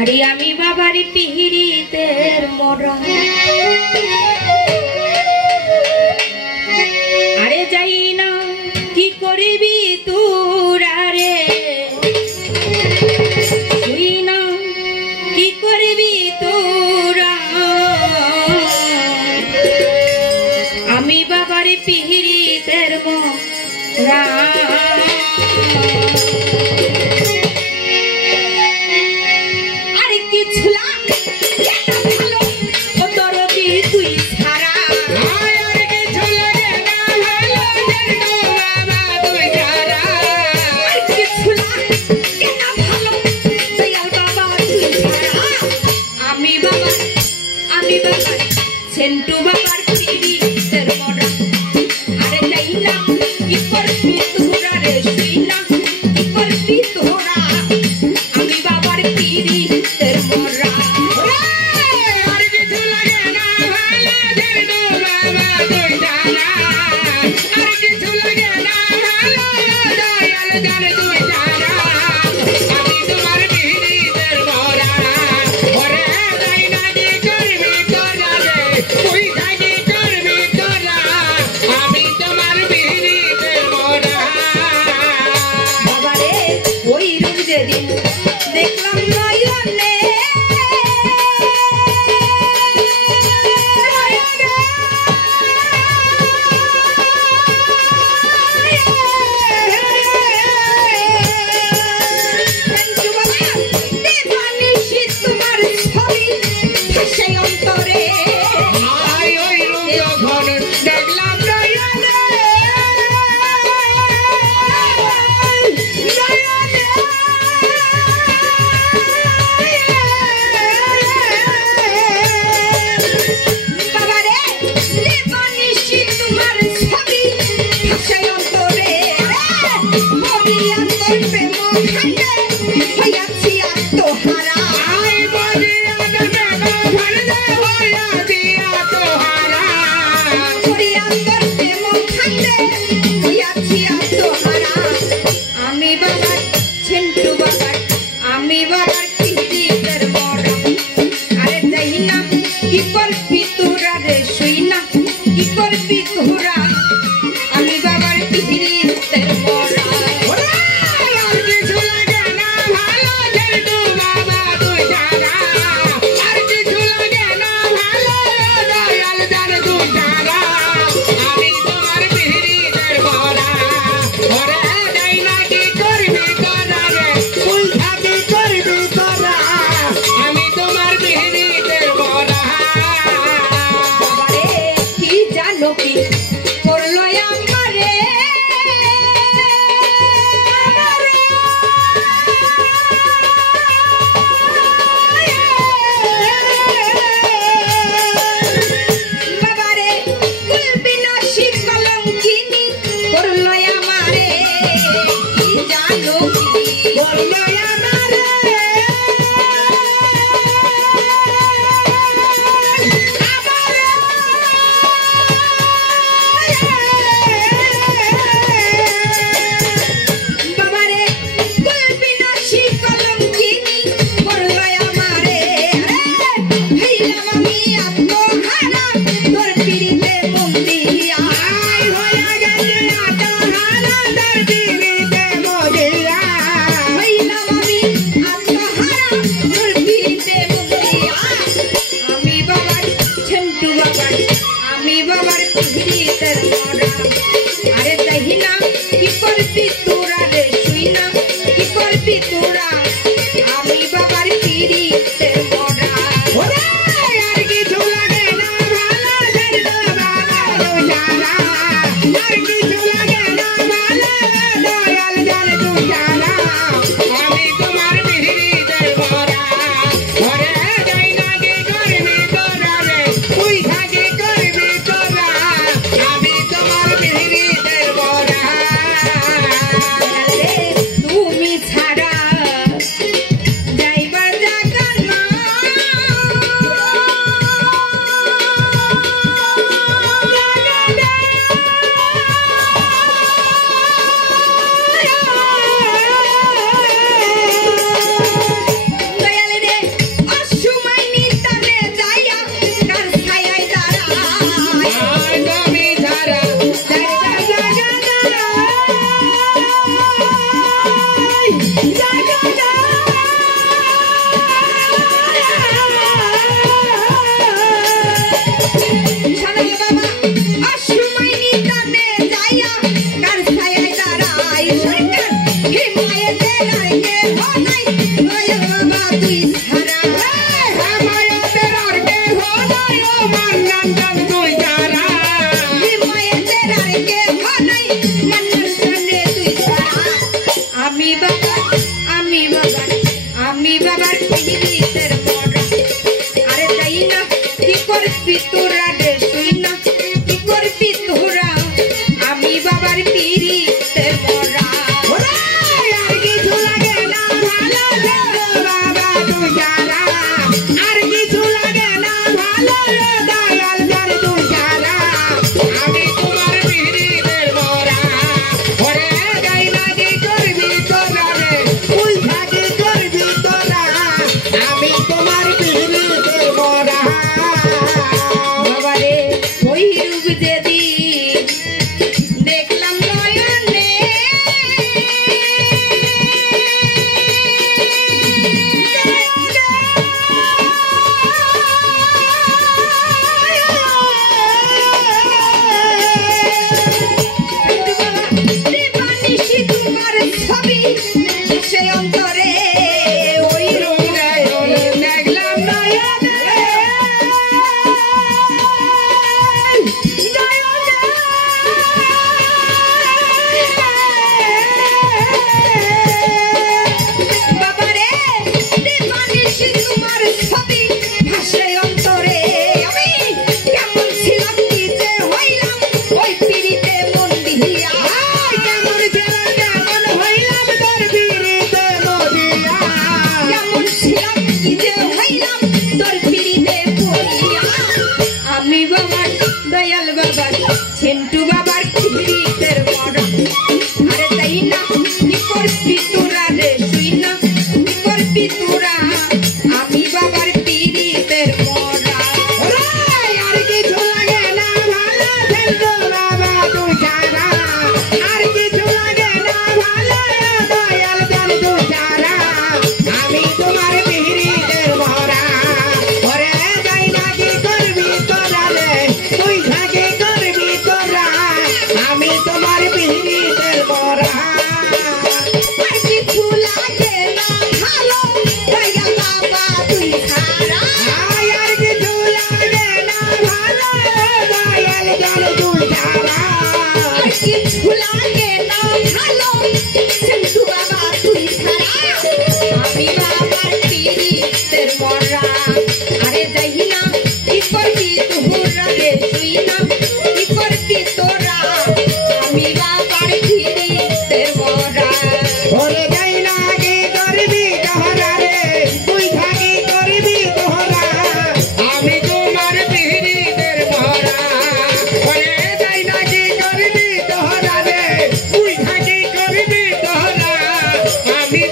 আরে আমি বাবার পিহিরিতের মরা আরে যাই না কি করবি তোরা রে তুই না কি করবি তোরা আমি বাবার পিহিরিতের মরা সেন্টু বাবার পিহিরিতের মরা আরে যাই না কি করবি তোরা রে শুই না কি করবি তোরা আমি বাবার পিহিরিতের মরা আর কিছু লাগে না ভালো সেন্টু বাবা তুই জানা আর কিছু লাগে না ভালো দয়াল জান তুই জানা আমি তোমার পিহিরিতের মরা ওরে যাই না কি করবি তোরা তুই জানি করবি তোরা আমি তোমার পিহিরিতের মরা বাবারে ওই রূপ যেদিন দেখলাম নয়নে ছাড়া আমি বাবার পিড়িতের মরা আরে তাই না কি করবি তোরা রে শুই না কি করবি তোরা আমি বাবার পিড়িতের মরা আর কিছু লাগে না ভালো রে বাবা তুই জানা আর কিছু লাগে না ভালো রে দয়াল জান তুই জানা আমি তোমার পিড়িতের মরা ওরে গাই লাগি করবি তোরা রে তুই থাকি করবি তোরা আমি তোমার পিড়িতের মরা বাবারে ওই রূপ যেদিন দেখলাম নয়নে দেবানিশি তোমার ছবি সে অন্তরে ওই রূপ দেখলাম নয়নে বাবারে দেবানিশি তোমার ছবি ভাসে অন্তরে আমি কেমন ছিলাম কি যে হইলাম ওই পিড়িতে মন দিয়া কেমন ছিলাম কেমন হইলাম তোর পিড়িতে মরিয়া কেমন ছিলাম কি যে হইলাম তোর পিড়িতে পড়িয়া আমি বাবার দয়াল বাবার ছেন্টু বাবার পিড়িতের মরা আরে তাই না কি করবি তোরা রে শুই না কি করবি তোরা আমি বাবার পিড়িতের মরা আর কিছু লাগে না ভালো ছেলে বাবা তুই জানা আর কিছু লাগে না ভালো দয়াল জান তুই জানা আমি তোমার পিড়িতের মরা ওরে যাই না কি করবি তোরা রে তুই থাকি করবি তোরা আমি তোমার পিড়িতের মরা আর কিছু লাগে না ভালো দয়াল বাবা তুই ছাড়া আর কিছু লাগে না ভালো দয়াল জান তুই জানা আর কিছু লাগে না ভালো ছেন্টু বাবা তুই ছাড়া আমি বাবার পিড়িতের মরা আরে যাই না কি করবি তোরা রে শুই না কি করবি তোরা আমি বাবার পিড়িতের মরা ওরে যাই না কি করবি তোরা রে তুই থাকি করবি তোরা আমি তোমার পিড়িতের মরা ওরে যাই না কি করবি তোরা রে তুই থাকি করবি তোরা আমি